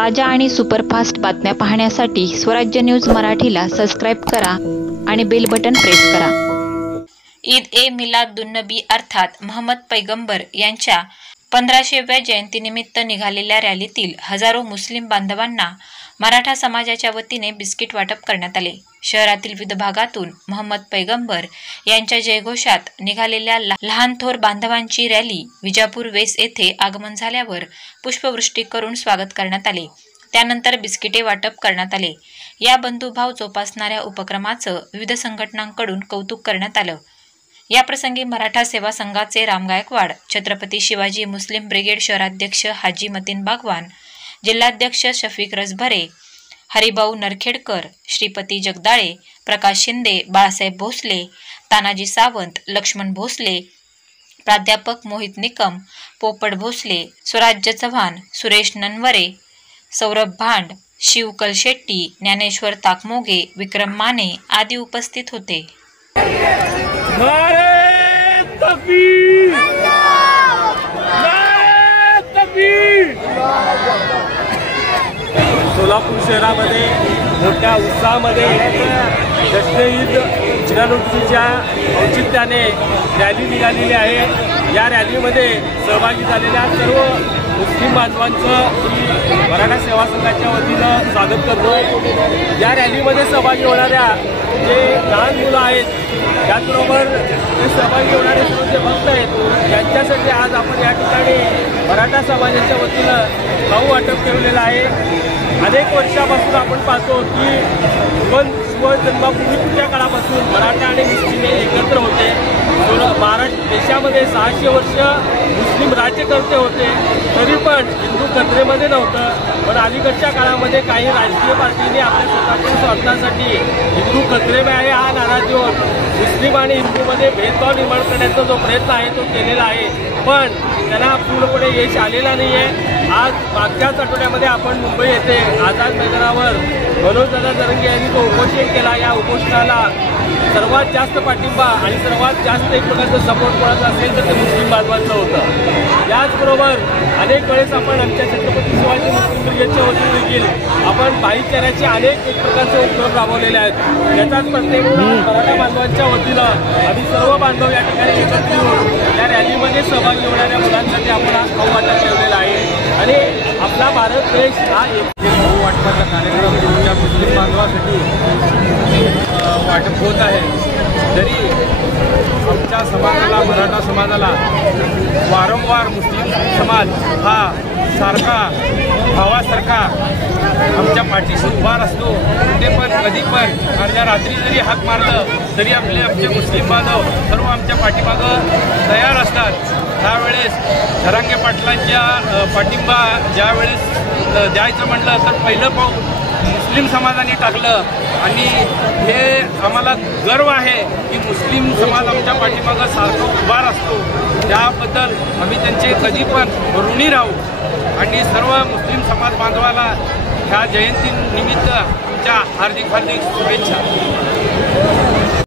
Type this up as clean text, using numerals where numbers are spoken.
ताज्या आणि सुपरफास्ट बातम्या पाहण्यासाठी स्वराज्य न्यूज मराठीला सबस्क्राइब करा आणि बेल बटन प्रेस करा। ईद-ए-मिलादुन्नबी अर्थात मोहम्मद पैगंबर यांच्या 1500व्या जयंतीनिमित्त निघालेल्या रॅलीतील हजारो मुस्लिम बांधवांना मराठा समाजाच्या वतीने बिस्किट वाटप करण्यात आले। शहरातील विविध भागातून मोहम्मद पैगंबर यांच्या जयघोषात निघालेल्या लहान थोर बांधवांची रॅली विजापूर वेस येथे आगमन झाल्यावर पुष्पवृष्टी करून स्वागत करण्यात आले। त्यानंतर बिस्किटे वाटप करण्यात आले। या बंधुभाव जोपासणाऱ्या उपक्रमाचं विविध संघटनांकडून कौतुक करण्यात आलं। या प्रसंगी मराठा सेवा संघाचे राम गायकवाड, छत्रपती शिवाजी मुस्लिम ब्रिगेड शहराध्यक्ष हाजी मतीन बागवान, जिल्हाध्यक्ष शफीक रसभरे, हरिभाऊ नरखेडकर, श्रीपती जगदाळे, प्रकाश शिंदे, बाळासाहेब भोसले, तानाजी सावंत, लक्ष्मण भोसले, प्राध्यापक मोहित निकम, पोपट भोसले, स्वराज्य चव्हाण, सुरेश ननवरे, सौरभ भांड, शिव कलशेट्टी, ज्ञानेश्वर ताकमोगे, विक्रम माने आदी उपस्थित होते। सोलापूर शहरामध्ये मोठ्या उत्साहामध्ये जश्न ईद मिलादुन्नबीच्या औचित्याने रॅली निघालेली आहे। या रॅलीमध्ये सहभागी झालेल्या सर्व मुस्लिम बांधवांचं मी मराठा सेवा संघाच्या वतीनं स्वागत करतो। या रॅलीमध्ये सहभागी होणाऱ्या जे लहान मुलं आहेत त्याचबरोबर ते सहभागी होणारे सर्व जे भक्त आहेत त्यांच्यासाठी आज आपण या ठिकाणी मराठा समाजाच्या वतीनं खाऊ वाटप केलेलं आहे। अनेक वर्षापासून आपण पाहतो की जन्मापूर्वीच्या काळापासून मराठा आणि मुस्लिम एकत्र होते। भारत देशामध्ये 600 वर्ष मुस्लिम राज्यकर्ते होते, तरी पण हिंदू कचरेमध्ये नव्हतं। पण अलीकडच्या काळामध्ये काही राजकीय पार्टीने आपल्या स्वतःच्या स्वार्थासाठी हिंदू कचरे में आहे हा नारा देऊन मुस्लिम आणि हिंदूमध्ये भेदभाव निर्माण करण्याचा जो प्रयत्न आहे तो केलेला आहे, पण त्यांना पूर्णपणे यश आलेला नाही आहे। आज मागच्याच आठवड्यामध्ये आपण मुंबई येथे आझाद मैदानावर मनोजदादा जरंगे यांनी जो उपोषण केला, या उपोषणाला सर्वात जास्त पाठिंबा आणि सर्वात जास्त एक प्रकारचं सपोर्ट कोणाचा असेल तर ते मुस्लिम बांधवांचं होतं। याचबरोबर अनेक वेळेस आपण आमच्या छत्रपती शिवाजी मुस्लिम ब्रिगेडच्या वतीने देखील आपण भाईचाऱ्याचे अनेक एक प्रकारचे उपक्रम राबवलेले आहेत। त्याचाच प्रत्येक मराठा बांधवांच्या वतीनं आम्ही सर्व बांधव या ठिकाणी एकत्र येऊन या रॅलीमध्ये सहभागी होणाऱ्या मुलांसाठी आपण आज खाऊ वाटप ठेवलेला आहे। आणि आपला भारत देश हा एक खाऊ वाटपाचा कार्यक्रम या मुस्लिम बांधवांसाठी वाटप होत आहे। जरी आमच्या समाजाला मराठा समाजाला वारंवार मुस्लिम समाज हा सारखा भावासारखा आमच्या पाठीशी उभा असतो, ते पण कधी पण अर्ध्या रात्री जरी हाक मारलं तरी आमचे मुस्लिम बांधव सर्व आमच्या पाठीमागं तयार असतात। त्यावेळेस जरांगे पाटलांच्या पाठिंबा ज्यावेळेस द्यायचं म्हटलं तर पहिलं पाऊल मुस्लिम समाजाने टाकलं आणि हे आम्हाला गर्व आहे की मुस्लिम समाज आमच्या पाठीमागं सारखं उभा असतो। त्याबद्दल आम्ही त्यांचे कधी पण ऋणी राहू आणि सर्व मुस्लिम समाज बांधवाला ह्या जयंतीनिमित्त आमच्या हार्दिक शुभेच्छा।